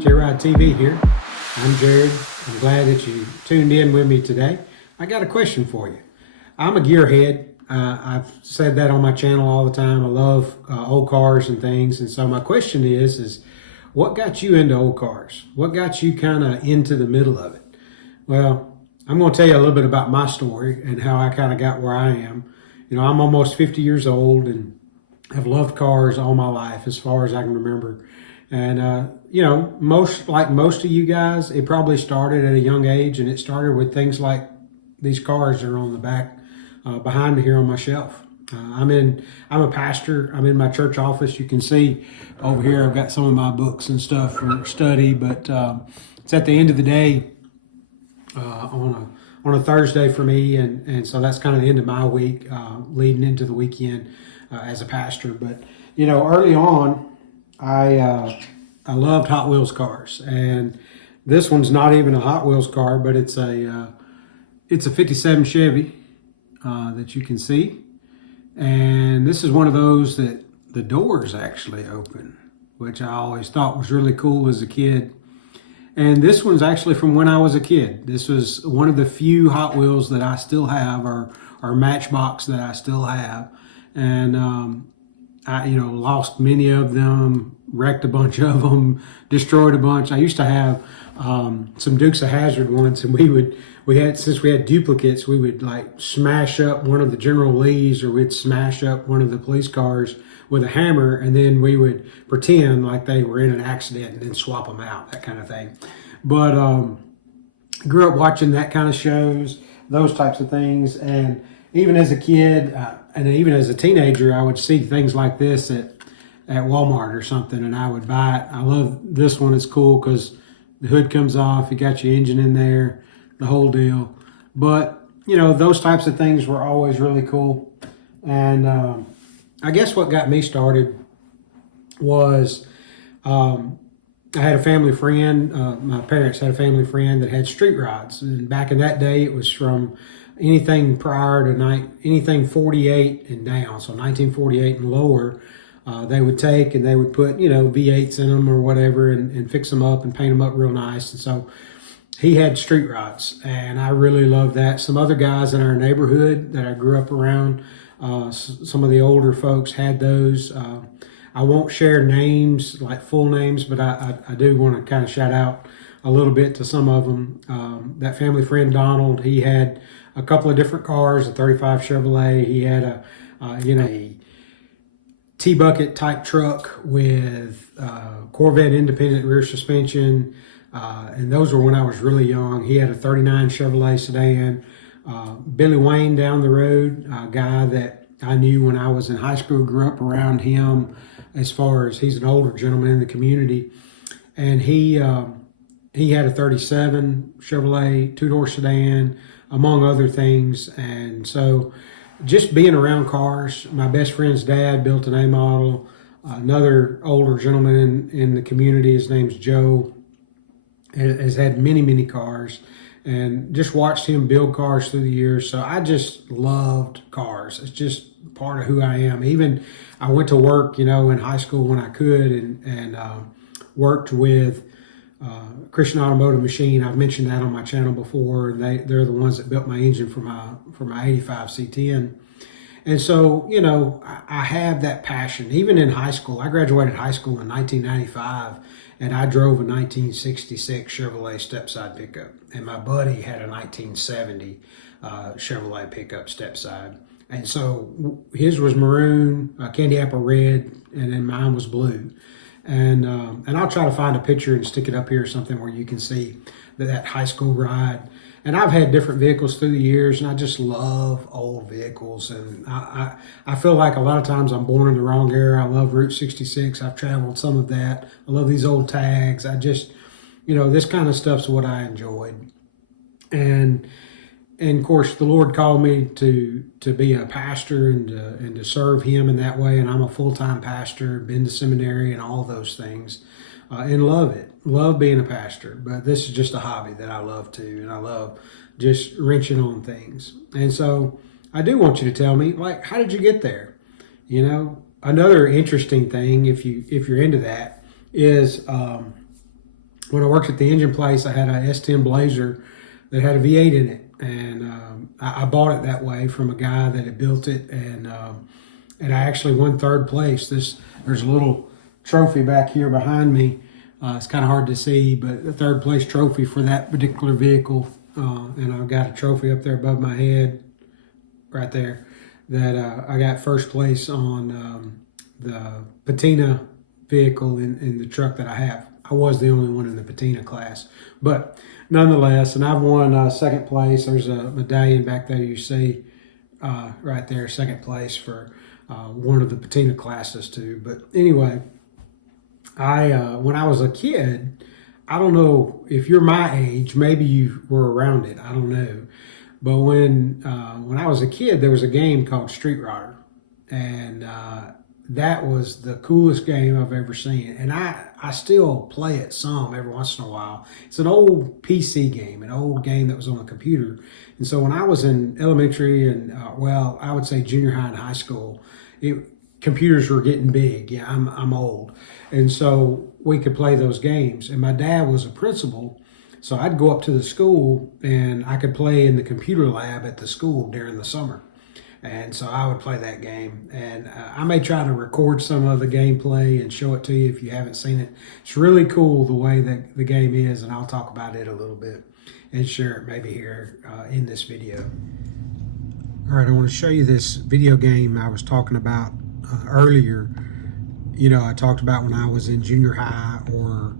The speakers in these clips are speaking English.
J-RodTV here. I'm Jared. I'm glad that you tuned in with me today. I got a question for you. I'm a gearhead. I've said that on my channel all the time. I love old cars and things. And so my question is what got you into old cars? What got you kind of into the middle of it? Well, I'm going to tell you a little bit about my story and how I kind of got where I am. You know, I'm almost 50 years old and I've loved cars all my life as far as I can remember. And, you know, most of you guys, it probably started at a young age, and it started with things like these cars that are on the back behind me here on my shelf. I'm a pastor. I'm in my church office. You can see over here I've got some of my books and stuff for study, but it's at the end of the day on a Thursday for me, and so that's kind of the end of my week, leading into the weekend as a pastor. But, you know, early on, I loved Hot Wheels cars, and this one's not even a Hot Wheels car, but it's a 57 Chevy that you can see, and this is one of those that the doors actually open, which I always thought was really cool as a kid. And this one's actually from when I was a kid. This was one of the few Hot Wheels that I still have, or Matchbox that I still have, and I, you know, lost many of them, wrecked a bunch of them, destroyed a bunch. I used to have some Dukes of Hazzard once, and since we had duplicates, we would like smash up one of the General Lees, or we'd smash up one of the police cars with a hammer, and then we would pretend like they were in an accident and then swap them out, that kind of thing. But grew up watching that kind of shows, those types of things, and even as a kid, and even as a teenager, I would see things like this at Walmart or something, and I would buy it. I love this one. It's cool because the hood comes off, you got your engine in there, the whole deal. But, you know, those types of things were always really cool. And I guess what got me started was I had a family friend, my parents had a family friend that had street rods. And back in that day, it was from anything prior to anything 48 and down, so 1948 and lower, they would take and they would put, you know, V8s in them or whatever, and fix them up and paint them up real nice. And so he had street rods, and I really loved that. Some other guys in our neighborhood that I grew up around, some of the older folks had those. I won't share names, like full names, but I do want to kind of shout out a little bit to some of them. That family friend, Donald, he had a couple of different cars, a 35 Chevrolet. He had a T-bucket type truck with Corvette independent rear suspension, and those were when I was really young. He had a 39 Chevrolet sedan. Billy Wayne down the road, a guy that I knew when I was in high school, grew up around him as far as he's an older gentleman in the community, and he had a 37 Chevrolet two-door sedan, among other things. And so just being around cars, my best friend's dad built an A model. Another older gentleman in the community, his name's Joe, has had many cars, and just watched him build cars through the years. So I just loved cars. It's just part of who I am. Even I went to work, you know, in high school when I could, and worked with Christian Automotive Machine. I've mentioned that on my channel before, and they're the ones that built my engine for my 85 C10. And so, you know, I have that passion. Even in high school, I graduated high school in 1995, and I drove a 1966 Chevrolet stepside pickup, and my buddy had a 1970 Chevrolet pickup stepside. And so his was maroon, candy apple red, and then mine was blue. And I'll try to find a picture and stick it up here or something where you can see that high school ride. And I've had different vehicles through the years, and I just love old vehicles. And I feel like a lot of times I'm born in the wrong era. I love Route 66. I've traveled some of that. I love these old tags. I just, you know, this kind of stuff's what I enjoyed. And of course, the Lord called me to be a pastor and to serve Him in that way. And I'm a full-time pastor, been to seminary and all those things, and love it. Love being a pastor. But this is just a hobby that I love too, and I love just wrenching on things. And so I do want you to tell me, like, how did you get there? You know, another interesting thing, if you're into that, is when I worked at the engine place, I had a S10 Blazer that had a V8 in it, and I bought it that way from a guy that had built it, and I actually won third place. There's a little trophy back here behind me. It's kind of hard to see, but the third place trophy for that particular vehicle, and I've got a trophy up there above my head, right there, that I got first place on the patina vehicle in the truck that I have. I was the only one in the patina class, but nonetheless, and I've won second place. There's a medallion back there you see right there, second place for one of the patina classes too. But anyway, when I was a kid, I don't know if you're my age, maybe you were around it, I don't know. But when I was a kid, there was a game called Street Rodder, and that was the coolest game I've ever seen. And I still play it some every once in a while. It's an old PC game, an old game that was on a computer. And so when I was in elementary and, well, I would say junior high and high school, computers were getting big. Yeah, I'm old. And so we could play those games. And my dad was a principal, so I'd go up to the school and I could play in the computer lab at the school during the summer. And so I would play that game, and I may try to record some of the gameplay and show it to you if you haven't seen it. It's really cool the way that the game is, and I'll talk about it a little bit and share it maybe here in this video. All right, I want to show you this video game I was talking about earlier. You know, I talked about when I was in junior high or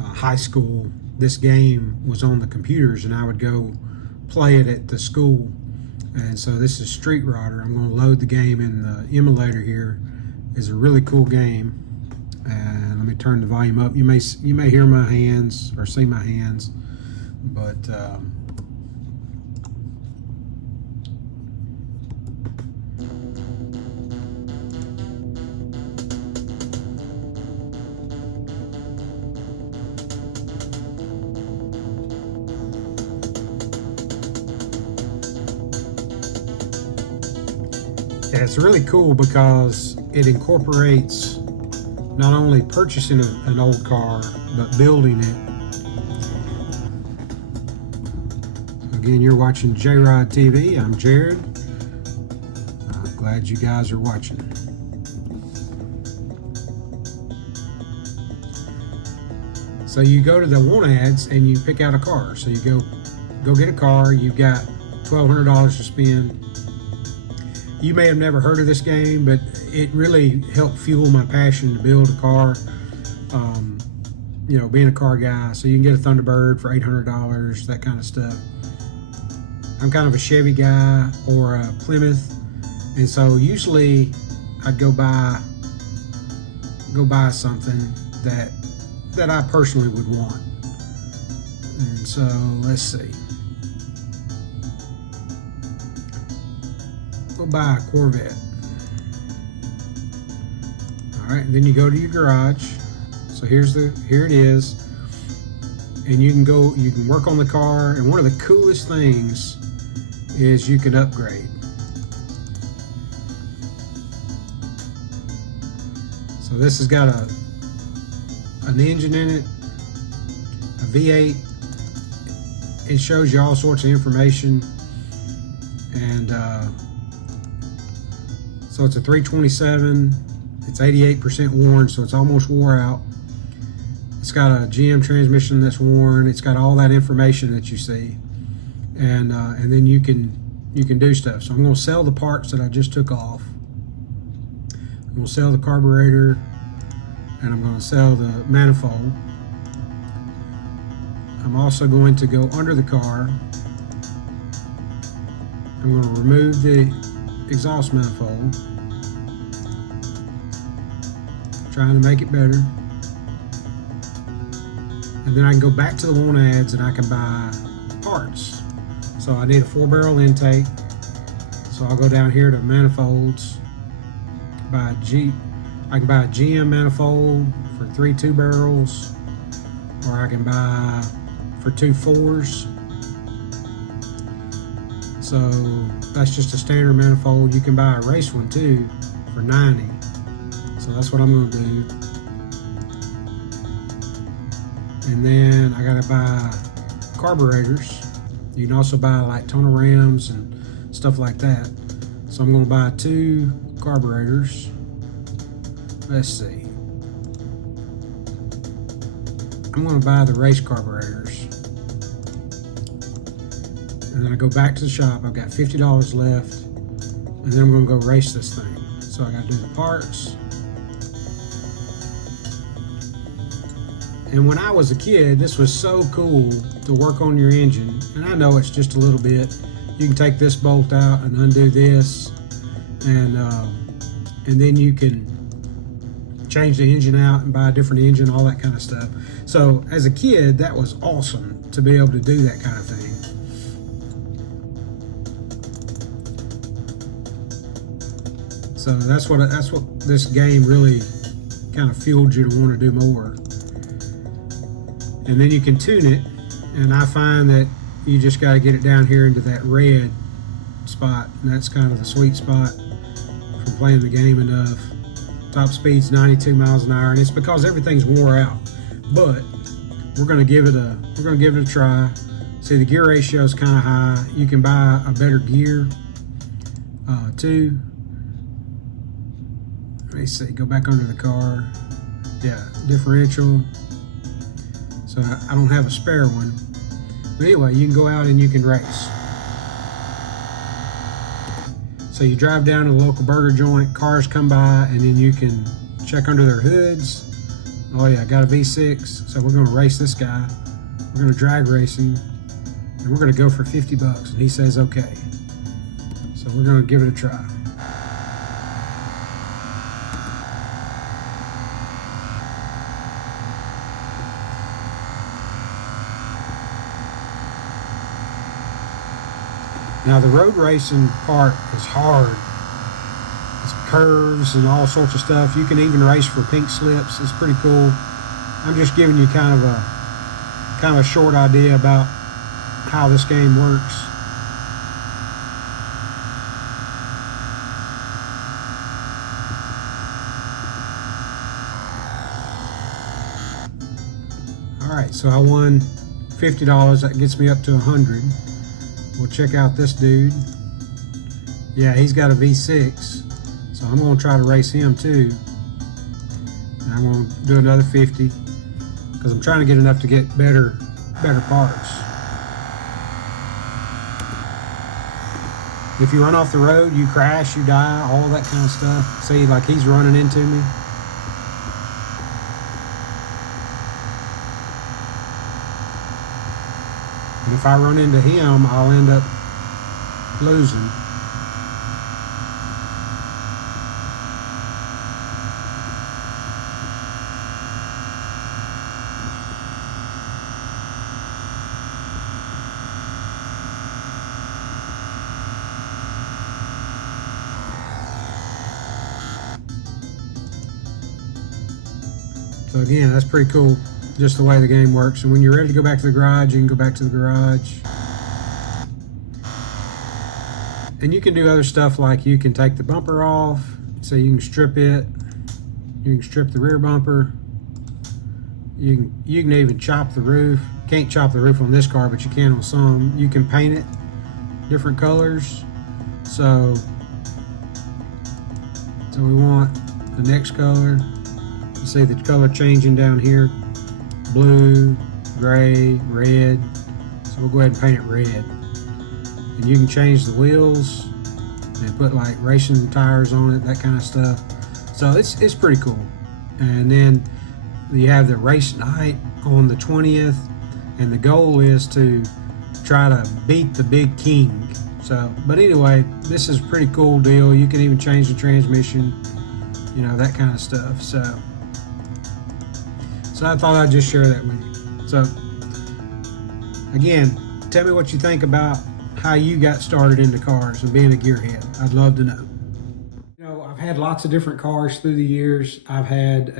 high school, this game was on the computers and I would go play it at the school. And so this is Street Rodder. I'm going to load the game in the emulator here. It's a really cool game. And let me turn the volume up. You may hear my hands or see my hands, but yeah, it's really cool because it incorporates not only purchasing an old car, but building it. Again, you're watching J-RodTV. I'm Jared. I'm glad you guys are watching. So you go to the want ads and you pick out a car. So you go get a car. You've got $1,200 to spend. You may have never heard of this game, but it really helped fuel my passion to build a car. You know, being a car guy, so you can get a Thunderbird for $800, that kind of stuff. I'm kind of a Chevy guy or a Plymouth, and so usually I'd go buy something that I personally would want. And so let's see. Go buy a Corvette. All right, and then you go to your garage. So here it is, and you can work on the car. And one of the coolest things is you can upgrade. So this has got an engine in it, a V8. It shows you all sorts of information, and so it's a 327. It's 88% worn, so it's almost wore out. It's got a GM transmission that's worn. It's got all that information that you see, and then you can do stuff. So I'm going to sell the parts that I just took off. I'm going to sell the carburetor, and I'm going to sell the manifold. I'm also going to go under the car. I'm going to remove the exhaust manifold, trying to make it better. And then I can go back to the want ads and I can buy parts. So I need a 4-barrel intake. So I'll go down here to manifolds, I can buy a GM manifold for 3 2-barrels, or I can buy for 2 4s. So that's just a standard manifold. You can buy a race one too for 90. So that's what I'm going to do. And then I gotta buy carburetors. You can also buy like tonal rams and stuff like that. So I'm gonna buy 2 carburetors. Let's see. I'm gonna buy the race carburetors. And then I go back to the shop. I've got $50 left. And then I'm gonna go race this thing. So I gotta do the parts. And when I was a kid, this was so cool to work on your engine. And I know it's just a little bit. You can take this bolt out and undo this, and then you can change the engine out and buy a different engine, all that kind of stuff. So as a kid, that was awesome to be able to do that kind of thing. So that's what this game really kind of fueled you to want to do more. And then you can tune it, and I find that you just got to get it down here into that red spot, and that's kind of the sweet spot from playing the game enough. Top speed's 92 miles an hour, and it's because everything's wore out. But we're gonna give it a try. See, the gear ratio is kind of high. You can buy a better gear too. Let me see. Go back under the car. Yeah, differential. So I don't have a spare one. But anyway, you can go out and you can race. So you drive down to the local burger joint, cars come by, and then you can check under their hoods. Oh yeah, I got a V6, so we're gonna race this guy. We're gonna drag race him, and we're gonna go for 50 bucks. And he says okay. So we're gonna give it a try. Now the road racing part is hard. It's curves and all sorts of stuff. You can even race for pink slips. It's pretty cool. I'm just giving you kind of a short idea about how this game works. All right, so I won $50. That gets me up to 100. We'll check out this dude. Yeah, he's got a V6, so I'm going to try to race him too. And I'm going to do another 50 because I'm trying to get enough to get better parts. If you run off the road, you crash, you die, all that kind of stuff. See, like he's running into me. And if I run into him, I'll end up losing. So again, that's pretty cool, just the way the game works. And when you're ready to go back to the garage, you can go back to the garage. And you can do other stuff like you can take the bumper off, so you can strip it. You can strip the rear bumper. You can even chop the roof. Can't chop the roof on this car, but you can on some. You can paint it different colors. So we want the next color. You see the color changing down here. Blue, gray, red. So we'll go ahead and paint it red. And you can change the wheels and put like racing tires on it, that kind of stuff. So it's pretty cool. And then you have the race night on the 20th, and the goal is to try to beat the big king. So, but anyway, this is a pretty cool deal. You can even change the transmission, you know, that kind of stuff. So I thought I'd just share that with you. So again, tell me what you think about how you got started into cars and being a gearhead. I'd love to know. You know, I've had lots of different cars through the years. I've had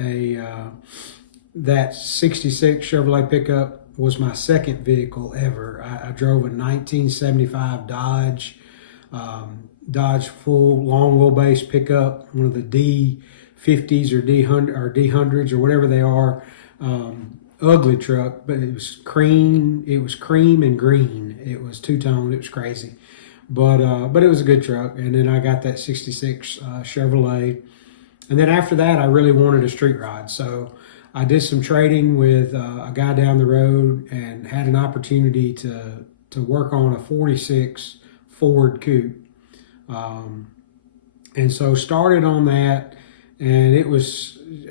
that 66 Chevrolet pickup was my second vehicle ever. I drove a 1975 Dodge full long wheelbase pickup, one of the D50s or D100s or whatever they are, ugly truck, but it was cream. It was cream and green. It was two-toned. It was crazy. But it was a good truck. And then I got that 66 Chevrolet. And then after that, I really wanted a street rod. So I did some trading with a guy down the road and had an opportunity to work on a 46 Ford Coupe. Um, and so started on that, and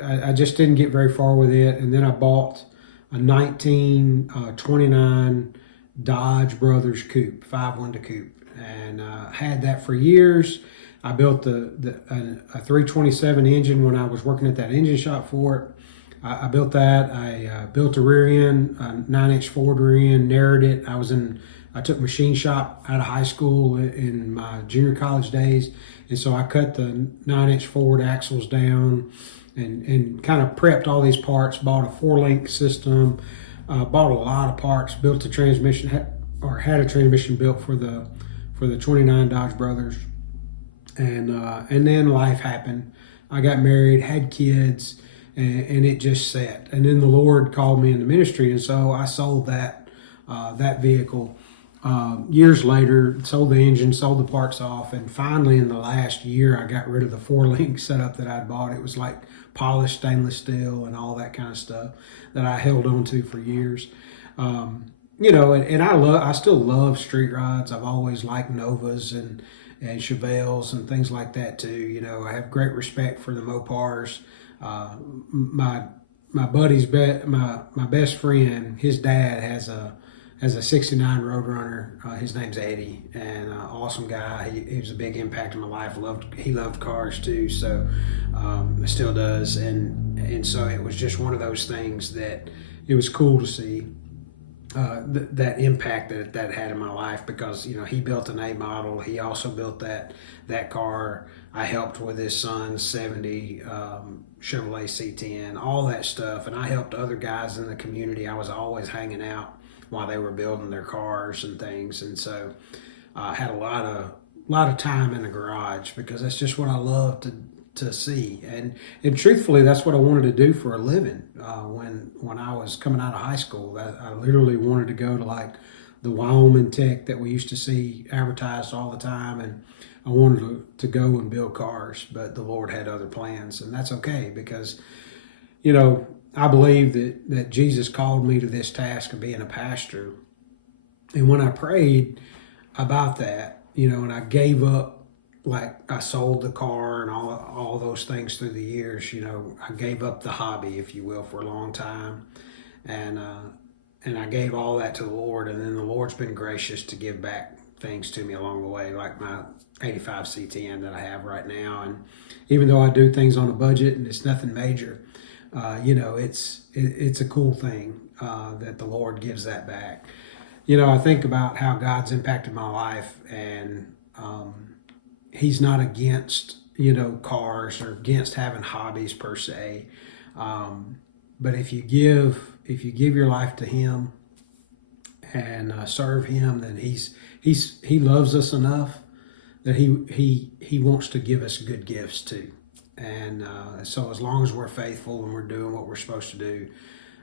I just didn't get very far with it. And then I bought a 1929 Dodge Brothers Coupe, 5 window coupe, and had that for years. I built a 327 engine when I was working at that engine shop for it. I built that. I built a rear end, a 9-inch Ford rear end, narrowed it. I took machine shop out of high school in my junior college days, and so I cut the 9-inch Ford axles down and kind of prepped all these parts. Bought a 4-link system, bought a lot of parts, built a transmission, had a transmission built for the 29 Dodge Brothers, and then life happened. I got married, had kids, and it just set. And then the Lord called me into ministry, and so I sold that vehicle. Years later, sold the engine, sold the parts off, and finally in the last year, I got rid of the 4-link setup that I'd bought. It was like polished stainless steel and all that kind of stuff that I held on to for years. And I still love street rods. I've always liked Novas and Chevelles and things like that too. I have great respect for the Mopars. My best friend, his dad has a 69 Roadrunner. His name's Eddie, and awesome guy. He was a big impact in my life. He loved cars too, so still does. And so it was just one of those things that it was cool to see that impact that had in my life, because he built an A model. He also built that car. I helped with his son's 70 Chevrolet C10, all that stuff, and I helped other guys in the community. I was always hanging out while they were building their cars and things, and so I had a lot of time in the garage, because that's just what I love to see, and truthfully, that's what I wanted to do for a living. When I was coming out of high school, I literally wanted to go to like the Wyoming Tech that we used to see advertised all the time, and I wanted to go and build cars, but the Lord had other plans, and that's okay, because I believe that Jesus called me to this task of being a pastor. And when I prayed about that, and I gave up, like I sold the car and all those things through the years, I gave up the hobby, if you will, for a long time. And I gave all that to the Lord. And then the Lord's been gracious to give back things to me along the way, like my 85 C10 that I have right now. And even though I do things on a budget and it's nothing major, it's a cool thing that the Lord gives that back. I think about how God's impacted my life, and He's not against cars or against having hobbies per se. But if you give your life to Him and serve Him, then He loves us enough that He wants to give us good gifts too. And so as long as we're faithful and we're doing what we're supposed to do,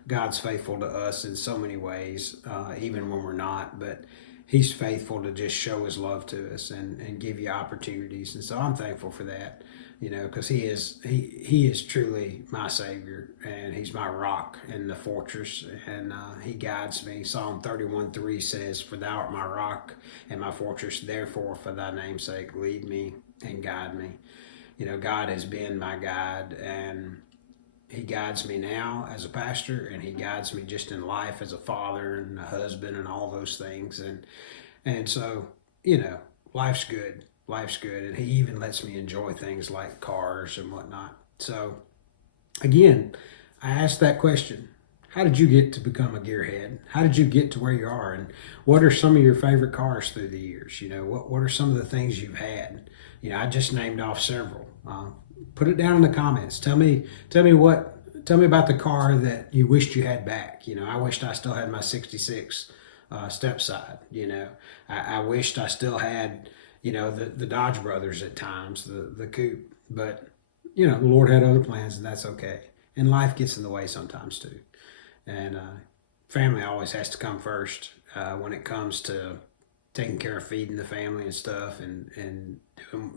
God's faithful to us in so many ways, even when we're not. But He's faithful to just show His love to us and give you opportunities. And so I'm thankful for that, because He is truly my Savior, and He's my rock and the fortress, and He guides me. Psalm 31:3 says, "For Thou art my rock and my fortress, therefore for Thy name's sake lead me and guide me." God has been my guide, and He guides me now as a pastor, and He guides me just in life as a father and a husband and all those things. And so, life's good. Life's good. And He even lets me enjoy things like cars and whatnot. So, again, I asked that question. How did you get to become a gearhead? How did you get to where you are? And what are some of your favorite cars through the years? What are some of the things you've had? I just named off several. Put it down in the comments. Tell me about the car that you wished you had back. I wished I still had my 66 step side. I wished I still had, the Dodge Brothers at times, the coupe. But, the Lord had other plans, and that's okay. And life gets in the way sometimes too. And family always has to come first when it comes to taking care of feeding the family and stuff, and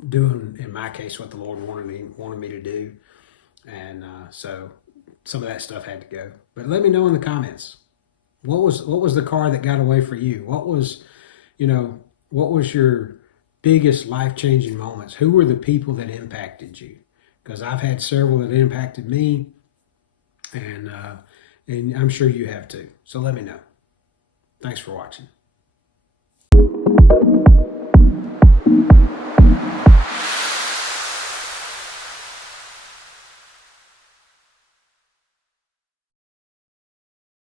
doing in my case what the Lord wanted me to do. And so some of that stuff had to go. But let me know in the comments, what was the car that got away for you? What was, what was your biggest life-changing moments? Who were the people that impacted you? Because I've had several that impacted me, and I'm sure you have too. So let me know. Thanks for watching.